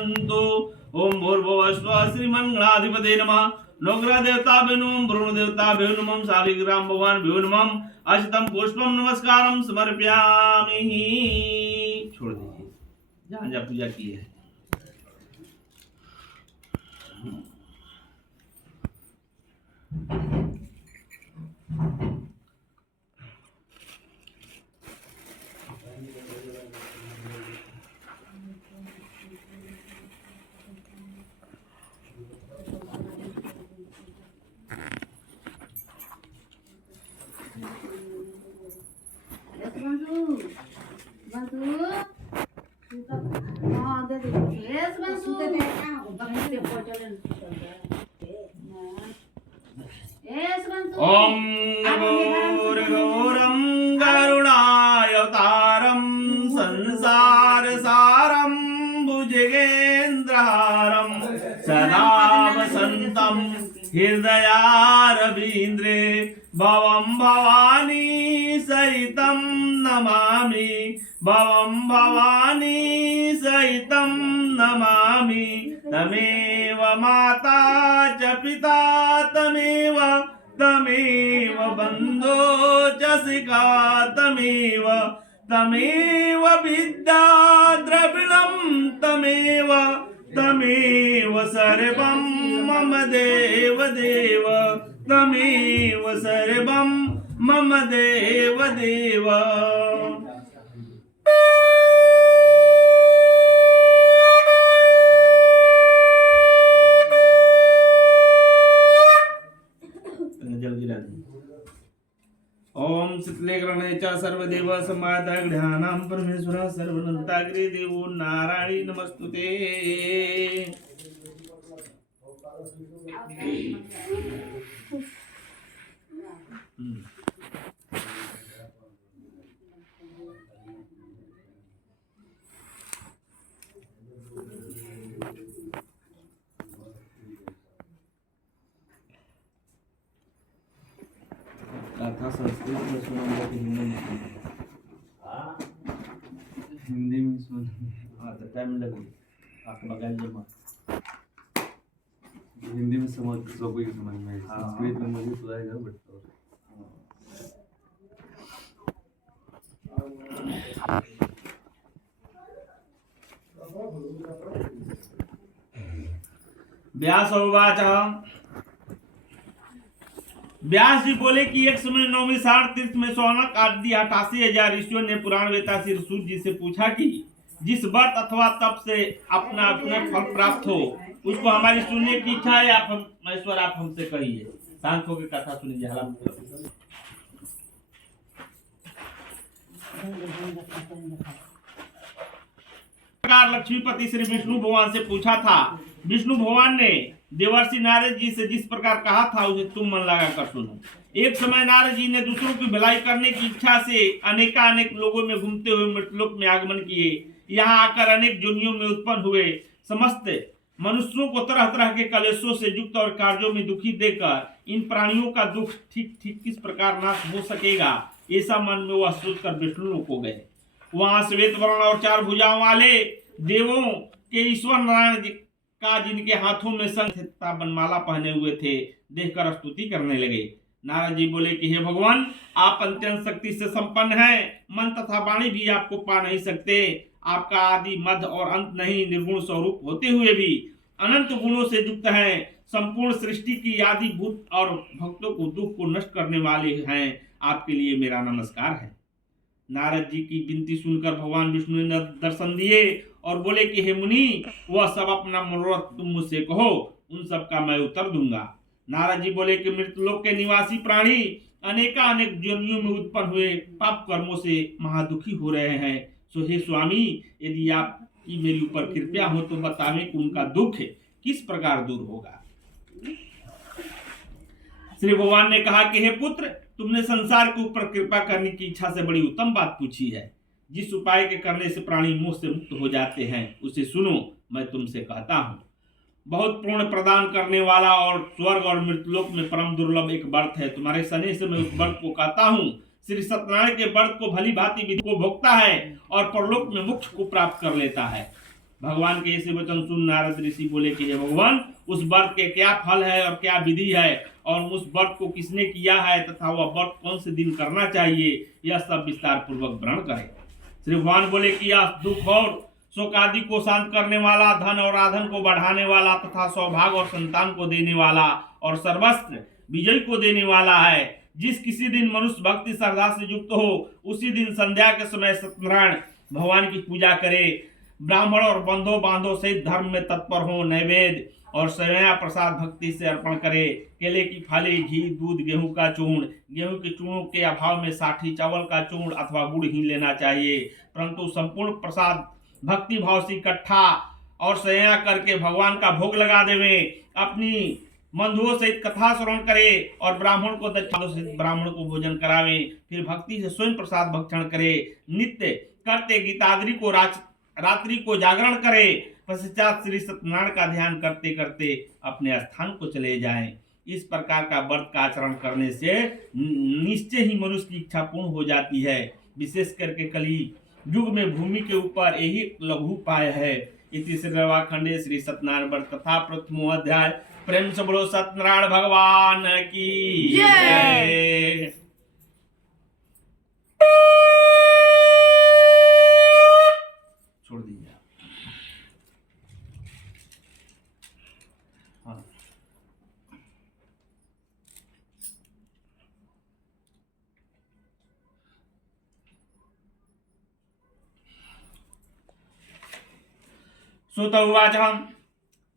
भवन्तु। ओम भूर्भुवः स्वः श्रीमन्गणाधिपते नमः। नवग्रह देवताभ्यो नमः, वरुण देवताभ्यो नमः, शालिग्राम भगवानभ्यो नमः। अशतम पुष्पम नमस्कारम समर्पयामि। छोड़ दीजिए, जहाँ जहाँ पूजा की है। ओम घोरघोरम करुणावतारम संसार सारम भुजगेन्द्रहारम सदा वसंतम हृदयारविंद्रे भवं भवानी सहितं नमामि। भवं भवानी सहितं नमामि। तमेव माता च पिता तमेव बन्धो च शिखा तमेव विद्या द्रविणं तमेव सर्वं मम देव तमेव सर्वं मम देव ओम शीतलेकरणे च सर्वदेव समादाग्रहाणां परमेश्वरः सर्वनन्ताग्रे देवो नारायणी नमस्तुते। कथा संस्कृत में सुनाऊंगा कि हिंदी में सुन। हाँ तो टाइम लगेगा, आप लगाइए मत। हिंदी में समझ सबको ही समझ में, संस्कृत में मुझे तो आएगा बट व्यास उवाच। व्यास जी बोले कि एक समय नौवीं साढ़ तीर्थ में शौनक आदि 88,000 ऋषियों ने पुराण वेता श्री सूत जी से पूछा कि जिस व्रत अथवा तप से अपना अपना फल प्राप्त हो उसको हमारी सुनने की इच्छा है। आप महेश्वर आप हमसे कहिए, शांत होकर कथा सुनिए। लक्ष्मीपति श्री विष्णु भगवान से पूछा था। विष्णु भगवान ने देवर्षि नारद जी से जिस प्रकार कहा था उसे तुम मन लगा कर सुनो। एक समय नारद जी ने दूसरों की भलाई करने की इच्छा से अनेक लोगों में घूमते हुए मृतलोक में आगमन किए। यहाँ आकर अनेक योनियों में उत्पन्न हुए। समस्त मनुष्यों को तरह तरह के कलेशों से युक्त और कार्यों में दुखी देकर इन प्राणियों का दुख ठीक किस प्रकार नाश हो सकेगा, ऐसा मन में वह सोचकर विष्णु लोक को गए। वहां श्वेत वर्ण और 4 भुजाओं वाले देवों के ईश्वर नारायण जी का जिनके हाथों में शंख तथा बनमाला पहने हुए थे देखकर स्तुति करने लगे। नारद जी बोले कि हे भगवान, आप अत्यंत शक्ति से संपन्न हैं, मन तथा वाणी भी आपको पा नहीं सकते। आपका आदि मध्य और अंत नहीं, निर्गुण स्वरूप होते हुए भी अनंत गुणों से युक्त हैं, संपूर्ण सृष्टि की आदि भूत और भक्तों को दुख को नष्ट करने वाले हैं। आपके लिए मेरा नमस्कार है। नारद जी की विनती सुनकर भगवान विष्णु ने दर्शन दिए और बोले कि हे मुनि, वह सब अपना मनोरथ तुम मुझसे कहो, उन सब का मैं उत्तर दूंगा। नारद जी बोले कि मृतलोक के निवासी प्राणी अनेक योनियों में उत्पन्न हुए पाप कर्मों से महादुखी हो रहे हैं। सो हे स्वामी, यदि आप की मेरी ऊपर कृपया हो तो बतावें कि उनका दुख किस प्रकार दूर होगा। श्री भगवान ने कहा कि हे पुत्र, तुमने संसार के ऊपर कृपा करने की इच्छा से बड़ी उत्तम बात पूछी है। जिस उपाय के करने से प्राणी मोह से मुक्त हो जाते हैं उसे सुनो, मैं तुमसे कहता हूँ। बहुत पूर्ण प्रदान करने वाला और स्वर्ग और मृतलोक में परम दुर्लभ एक व्रत है। तुम्हारे सने से मैं उस व्रत को कहता हूँ। श्री सत्यनारायण के व्रत को भली भांति विधि को भोगता है और परलोक में मोक्ष को प्राप्त कर लेता है। भगवान के ऐसे वचन सुन नारद ऋषि बोले कि हे भगवान, उस व्रत के क्या फल है और क्या विधि है, और उस व्रत को किसने किया है तथा वह व्रत कौन से दिन करना चाहिए, यह सब विस्तार पूर्वक वर्णन करें। श्री भगवान बोले कि यह दुख और शोक आदि को शांत करने वाला, धन और आधन को बढ़ाने वाला तथा सौभाग्य और संतान को देने वाला और सर्वस्त्र विजय को देने वाला है। जिस किसी दिन मनुष्य भक्ति श्रद्धा से युक्त हो, उसी दिन संध्या के समय सत्यनारायण भगवान की पूजा करे, ब्राह्मण और बंधु बांधव सहित धर्म में तत्पर हो, नैवेद्य और सवैया प्रसाद भक्ति से अर्पण करे। केले की फली, घी, दूध, गेहूं का चूर्ण, गेहूं के चूर्णों के अभाव में साठी चावल का चूर्ण अथवा गुड़ ही लेना चाहिए, परंतु संपूर्ण प्रसाद भक्ति भाव से इकट्ठा और सवैया करके भगवान का भोग लगा देवे। अपनी बंधुओं सहित कथा श्रवण करे और ब्राह्मण को दक्षिणा सहित ब्राह्मण को भोजन करावे, फिर भक्ति से स्वयं प्रसाद भक्षण करे। नित्य करते गीताद्री को रात्रि को जागरण करे, पश्चात श्री सत्यनारायण का ध्यान करते करते अपने स्थान को चले जाएं। इस प्रकार का व्रत का आचरण करने से निश्चय ही मनुष्य की इच्छा पूर्ण हो जाती है। विशेष करके कली युग में भूमि के ऊपर यही लघु उपाय है। इति श्री खंडे श्री सत्यनारायण व्रत कथा प्रथमो अध्याय। प्रेम से बोलो सत्यनारायण भगवान की जय। छोड़ दीजिए हाँ। श्रोता उवाच,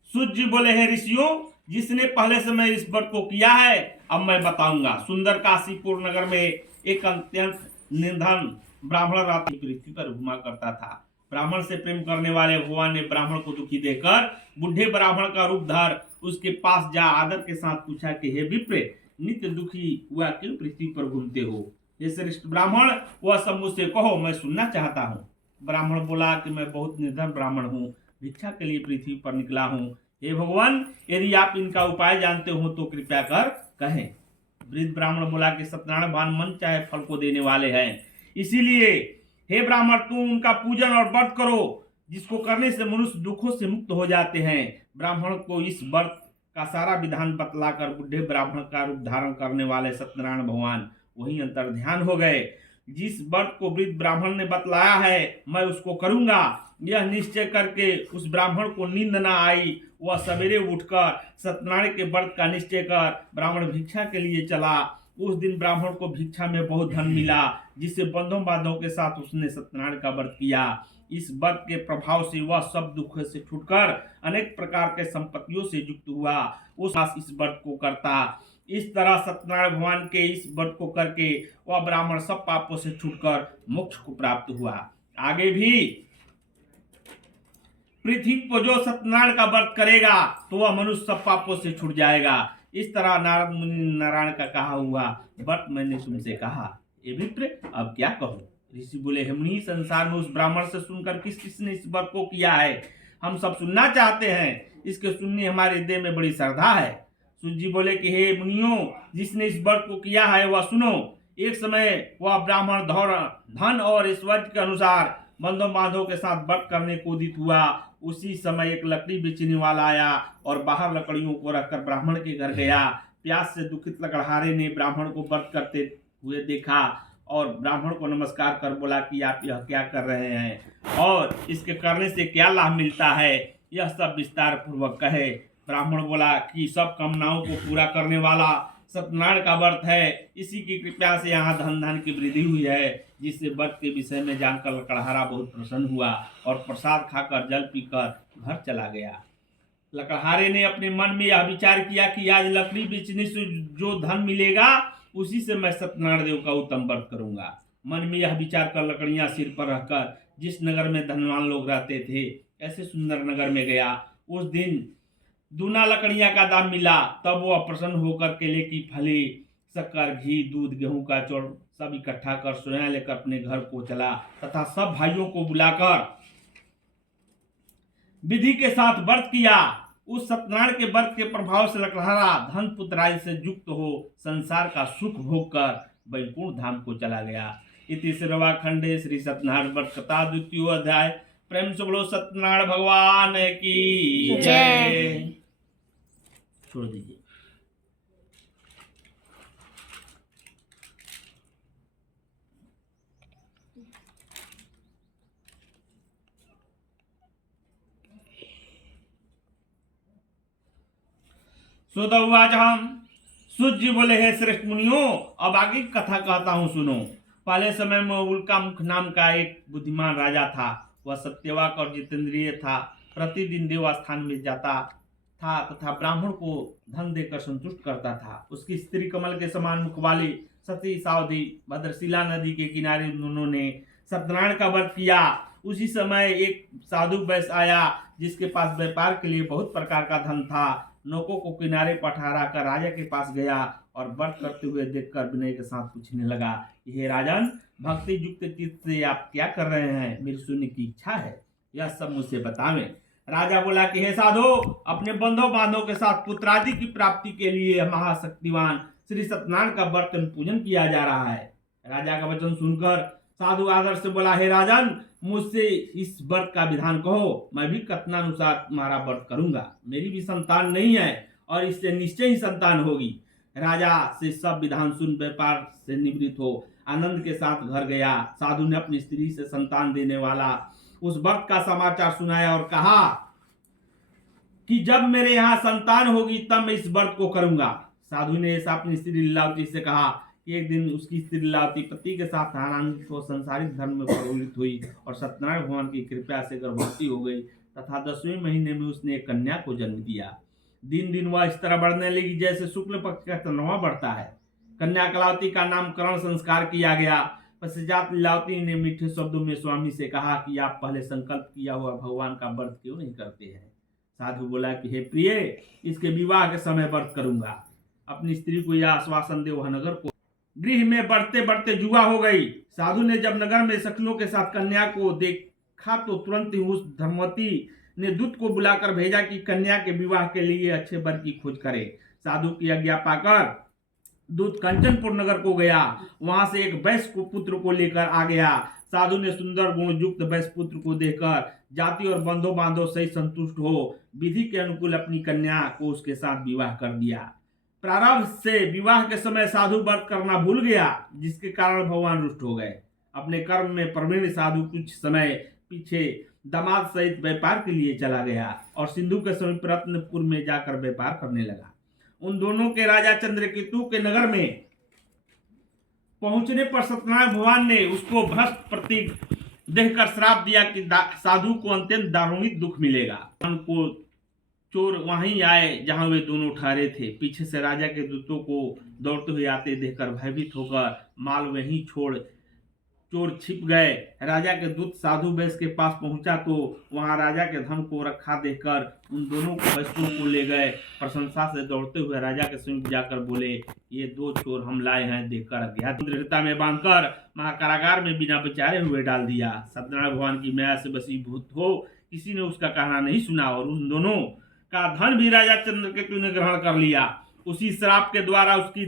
सूत जी बोले, हैं ऋषियों, जिसने पहले से मैं इस व्रत को किया है अब मैं बताऊंगा। सुंदर काशीपुर नगर में एक अत्यंत निर्धन ब्राह्मण रात्रि पृथ्वी पर घुमा करता था। ब्राह्मण से प्रेम करने वाले भगवान ने ब्राह्मण को दुखी देखकर बुढ़े ब्राह्मण का रूप धर उसके पास जा आदर के साथ पूछा कि हे विप्र, नित्य दुखी हुआ क्यों पृथ्वी पर घूमते हो? हे श्रेष्ठ ब्राह्मण, वह सब मुझसे कहो, मैं सुनना चाहता हूँ। ब्राह्मण बोला कि मैं बहुत निर्धन ब्राह्मण हूँ, भिक्षा के लिए पृथ्वी पर निकला हूँ। हे भगवान, यदि आप इनका उपाय जानते हो तो कृपया कर कहें। वृद्ध ब्राह्मण बोला कि सत्यनारायण भगवान मन चाहे फल को देने वाले हैं, इसीलिए हे ब्राह्मण, तुम उनका पूजन और व्रत करो, जिसको करने से मनुष्य दुखों से मुक्त हो जाते हैं। ब्राह्मण को इस व्रत का सारा विधान बतलाकर बुढ़े ब्राह्मण का रूप धारण करने वाले सत्यनारायण भगवान वहीं अंतर ध्यान हो गए। जिस व्रत को वृद्ध ब्राह्मण ने बतलाया है मैं उसको करूंगा, यह निश्चय करके उस ब्राह्मण को नींद न आई। वह सवेरे उठकर सत्यनारायण के व्रत का निश्चय कर ब्राह्मण भिक्षा के लिए चला। उस दिन ब्राह्मण को भिक्षा में बहुत धन मिला, जिससे बंधुओं बांधवों के साथ उसने सत्यनारायण का व्रत किया। इस व्रत के प्रभाव से वह सब दुख से छूटकर अनेक प्रकार के संपत्तियों से युक्त हुआ। उस इस व्रत को करता। इस तरह सत्यनारायण भगवान के इस व्रत को करके वह ब्राह्मण सब पापों से छूटकर मोक्ष को प्राप्त हुआ। आगे भी पृथ्वी पर जो सत्यनारायण का व्रत करेगा तो वह मनुष्य सब पापों से छूट जाएगा। इस तरह नारद मुनि नारायण का कहा हुआ व्रत मैंने तुमसे कहा। ये विप्र, अब क्या कहूँ? ऋषि बोले, मुनि, संसार में उस ब्राह्मण से सुनकर किस किसने इस व्रत को किया है, हम सब सुनना चाहते हैं। इसके सुनने हमारे हृदय में बड़ी श्रद्धा है। सूत जी बोले कि हे मुनियों, जिसने इस व्रत को किया है वह सुनो। एक समय वह ब्राह्मण धन और ऐश्वर्य के अनुसार बंधु बांधवों के साथ व्रत करने को उदित हुआ। उसी समय एक लकड़ी बेचने वाला आया और बाहर लकड़ियों को रखकर ब्राह्मण के घर गया। प्यास से दुखित लकड़हारे ने ब्राह्मण को व्रत करते हुए देखा और ब्राह्मण को नमस्कार कर बोला कि आप यह क्या कर रहे हैं और इसके करने से क्या लाभ मिलता है, यह सब विस्तार पूर्वक कहे। ब्राह्मण बोला कि सब कामनाओं को पूरा करने वाला सत्यनारायण का व्रत है, इसी की कृपा से यहाँ धन की वृद्धि हुई है। जिससे व्रत के विषय में जानकर लकड़हारा बहुत प्रसन्न हुआ और प्रसाद खाकर जल पीकर घर चला गया। लकड़हारे ने अपने मन में यह विचार किया कि आज लकड़ी बेचने से जो धन मिलेगा उसी से मैं सत्यनारायण देव का उत्तम व्रत करूंगा। मन में यह विचार कर लकड़ियां सिर पर रखकर जिस नगर में धनवान लोग रहते थे ऐसे सुंदर नगर में गया। उस दिन दूना लकड़ियां का दाम मिला। तब वह प्रसन्न होकर केले की फली, शक्कर, घी, दूध, गेहूं का चौड़ सब इकट्ठा कर स्वयं लेकर अपने घर को चला तथा सब भाइयों को बुलाकर विधि के साथ व्रत किया। उस सत्यनारायण के व्रत के प्रभाव से लकड़हारा धन पुत्र आदि से युक्त हो संसार का सुख भोग कर वैकुंठ धाम को चला गया। इति श्री खंडे श्री सत्यनारायण व्रत कथा द्वितीय अध्याय। प्रेम से बोलो सत्यनारायण भगवान की जय। छोड़ दीजिए। सुतवाच हम सूत जी बोले, हे श्रेष्ठ मुनियों, अब आगे की कथा कहता हूं सुनो। पहले समय में उल्का मुख नाम का एक बुद्धिमान राजा था। वह सत्यवाक और जितेंद्रिय था। प्रतिदिन देवस्थान में जाता था तथा ब्राह्मण को धन देकर संतुष्ट करता था। उसकी स्त्री कमल के समान मुख वाली सती सावधि भद्रशिला नदी के किनारे उन्होंने सत्यनारायण का व्रत किया। उसी समय एक साधु वैश्य आया जिसके पास व्यापार के लिए बहुत प्रकार का धन था। नौकों को किनारे पर ठहरा कर राजा के पास गया और व्रत करते हुए देखकर विनय के साथ पूछने लगा, हे राजन, भक्ति युक्त चित्त से आप क्या कर रहे हैं? मेरी सुनने की इच्छा है, यह सब मुझसे बतावें। राजा बोला कि हे साधो, अपने बंधु बांधवों के साथ पुत्रादि की प्राप्ति के लिए महाशक्तिवान श्री सत्यनारायण का व्रत पूजन किया जा रहा है। राजा का वचन सुनकर साधु आदर से बोला, हे राजन, मुझसे इस व्रत का विधान कहो, मैं भी कथनानुसार तुम्हारा व्रत करूंगा। मेरी भी संतान नहीं है और इससे निश्चय ही संतान होगी। राजा से सब विधान सुन व्यापार से निवृत्त हो आनंद के साथ घर गया। साधु ने अपनी स्त्री से संतान देने वाला उस व्रत का समाचार सुनाया और कहा कि जब मेरे यहाँ संतान होगी तब मैं इस व्रत को करूंगा। साधु ने ऐसा अपनी स्त्री लीलावती से कहा कि एक दिन उसकी स्त्री लीलावती पति के साथ आनंदित हो संसारिक धर्म में प्रवृत्त हुई और सत्यनारायण भगवान की कृपा से गर्भवती हो गई तथा 10वें महीने में उसने एक कन्या को जन्म दिया। दिन दिन वह इस तरह बढ़ने लगी जैसे शुक्ल पक्ष का चंद्रमा बढ़ता है। कन्या कलावती का नामकरण संस्कार किया गया। पश्चात लीलावती ने मीठे शब्दों में स्वामी से कहा कि आप पहले संकल्प किया हुआ भगवान का व्रत क्यों नहीं करते हैं? साधु बोला कि हे प्रिय, इसके विवाह के समय व्रत करूंगा। अपनी स्त्री को यह आश्वासन दे वह नगर को गृह में बढ़ते बढ़ते जुआ हो गई। साधु ने जब नगर में सखियों के साथ कन्या को देखा तो तुरंत ही उस धर्मवती ने दूत को बुलाकर भेजा कि कन्या के विवाह के लिए अच्छे वर की खोज करे। साधु की आज्ञा पाकर दूत कंचनपुर नगर को गया। वहां से एक वैश्य को पुत्र को लेकर आ गया। साधु ने सुंदर गुण युक्त वैश्य पुत्र को देखकर जाति और बंधु बांधव सही संतुष्ट हो विधि के अनुकूल अपनी कन्या को उसके साथ विवाह कर दिया। प्रारंभ से विवाह के समय साधु व्रत करना भूल गया, जिसके कारण भगवान रुष्ट हो गए। अपने कर्म में प्रवीण साधु कुछ समय पीछे दामाद सहित व्यापार के लिए चला गया और सिंधु के समीप रत्नपुर में जाकर व्यापार करने लगा। उन दोनों के राजा चंद्रकेतु के नगर में पहुंचने पर सत्यनारायण भगवान ने उसको भ्रष्ट प्रतीक देखकर श्राप दिया कि साधु को अत्यंत दारुणिक दुख मिलेगा। उनको चोर वहीं आए जहां वे दोनों ठहरे थे। पीछे से राजा के दूतों को दौड़ते हुए आते देखकर भयभीत होकर माल वहीं छोड़ चोर छिप गए। राजा के दूत साधु वैश्य के पास पहुंचा तो वहां राजा के धन को रखा देखकर उन दोनों वैश्यों को ले गए। प्रशंसा से दौड़ते हुए राजा के समीप जाकर बोले, ये दो चोर हम लाए हैं। देखकर अज्ञात दृढ़ता में बांधकर महाकारागार में बिना विचारे हुए डाल दिया। सत्यनारायण भगवान की माया से वशीभूत हो किसी ने उसका कहना नहीं सुना और उन दोनों का धन भी राजा चंद्रकेतु ने ग्रहण कर लिया। उसी श्राप के द्वारा उसकी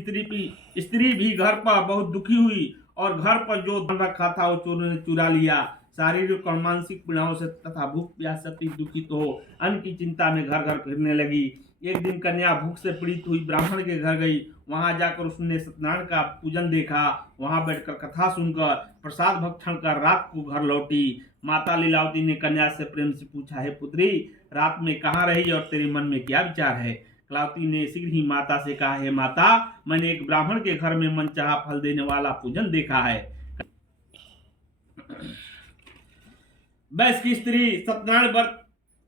स्त्री भी घर पर बहुत दुखी हुई और घर पर जो धन रखा था वो चोरों ने चुरा लिया। शारीरिक और मानसिक पीड़ाओं से तथा भूख प्यास से दुखित हो अन्न की चिंता में घर घर फिरने लगी। एक दिन कन्या भूख से पीड़ित हुई ब्राह्मण के घर गई। वहां जाकर उसने सत्यनारायण का पूजन देखा। वहां बैठकर कथा सुनकर प्रसाद भक्षण कर रात को घर लौटी। माता लीलावती ने कन्या से प्रेम से पूछा, हे पुत्री, रात में कहाँ रही और तेरे मन में क्या विचार है? कलावती ने शीघ्र ही माता से कहा, हे माता, मैंने एक ब्राह्मण के घर में मनचाहा फल देने वाला पूजन देखा है। वैश्य की स्त्री सत्यनारायण व्रत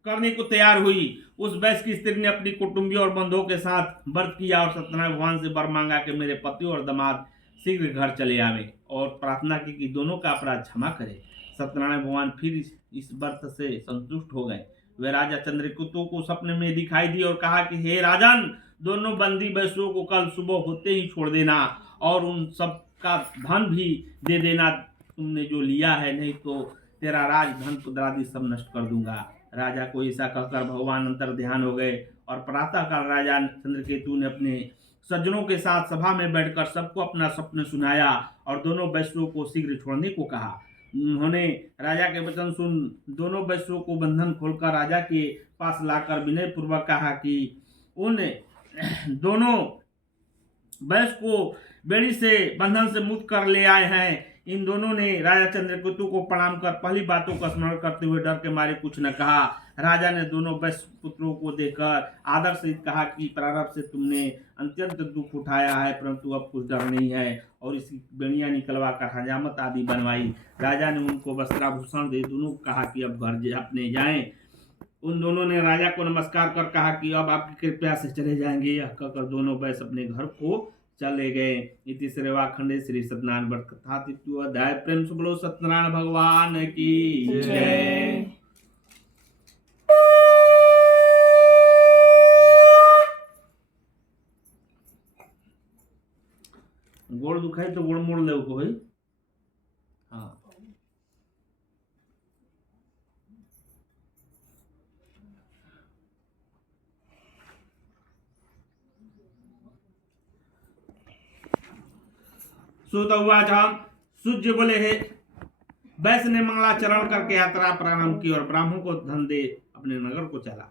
करने को तैयार हुई। उस वैश्य की स्त्री ने अपनी कुटुंबियों और बंधुओं के साथ व्रत किया और सत्यनारायण भगवान से वर मांगा कि मेरे पति और दामाद शीघ्र घर चले आवे और प्रार्थना की कि दोनों का अपराध क्षमा करे। सत्यनारायण भगवान फिर इस व्रत से संतुष्ट हो गए। वे राजा चंद्रकेतु को सपने में दिखाई दी और कहा कि हे राजन, दोनों बंदी वैश्यों को कल सुबह होते ही छोड़ देना और उन सब का धन भी दे देना तुमने जो लिया है, नहीं तो तेरा राज धन पुत्रादि सब नष्ट कर दूंगा। राजा को ऐसा कहकर भगवान अंतर ध्यान हो गए और प्रातःकाल राजा चंद्रकेतु ने अपने सज्जनों के साथ सभा में बैठकर सबको अपना सपना सुनाया और दोनों वैश्यों को शीघ्र छोड़ने को कहा। उन्होंने राजा के वचन सुन दोनों वैश्यों को बंधन खोलकर राजा के पास लाकर विनय पूर्वक कहा कि उन दोनों वैश्य को बेड़ी से बंधन से मुक्त कर ले आए हैं। इन दोनों ने राजा चंद्रकेतु को प्रणाम कर पहली बातों का स्मरण करते हुए डर के मारे कुछ न कहा। राजा ने दोनों वैश्य पुत्रों को देखकर आदर से कहा कि प्रारंभ से तुमने अत्यंत दुख उठाया है, परंतु अब कुछ डर नहीं है, और इसकी बेड़ियां निकलवा कर हजामत आदि बनवाई। राजा ने उनको वस्त्राभूषण दे दोनों को कहा कि अब घर अपने जाएं। उन दोनों ने राजा को नमस्कार कर कहा कि अब आपकी कृपया से चले जाएंगे। यह कहकर दोनों वैश्य अपने घर को चले गए। इति श्रेवाखंडे श्री सत्यनारायण व्रत कथा तृतीय अध्याय। प्रेम से बोलो सत्यनारायण भगवान की जय। गोड़ दुखाई तो गोड़ मोड़ ले को भाई। हाँ सुत उवाच सूर्य बोले है वैश्य ने मंगलाचरण करके यात्रा प्रारंभ की और ब्राह्मण को धन दे अपने नगर को चला।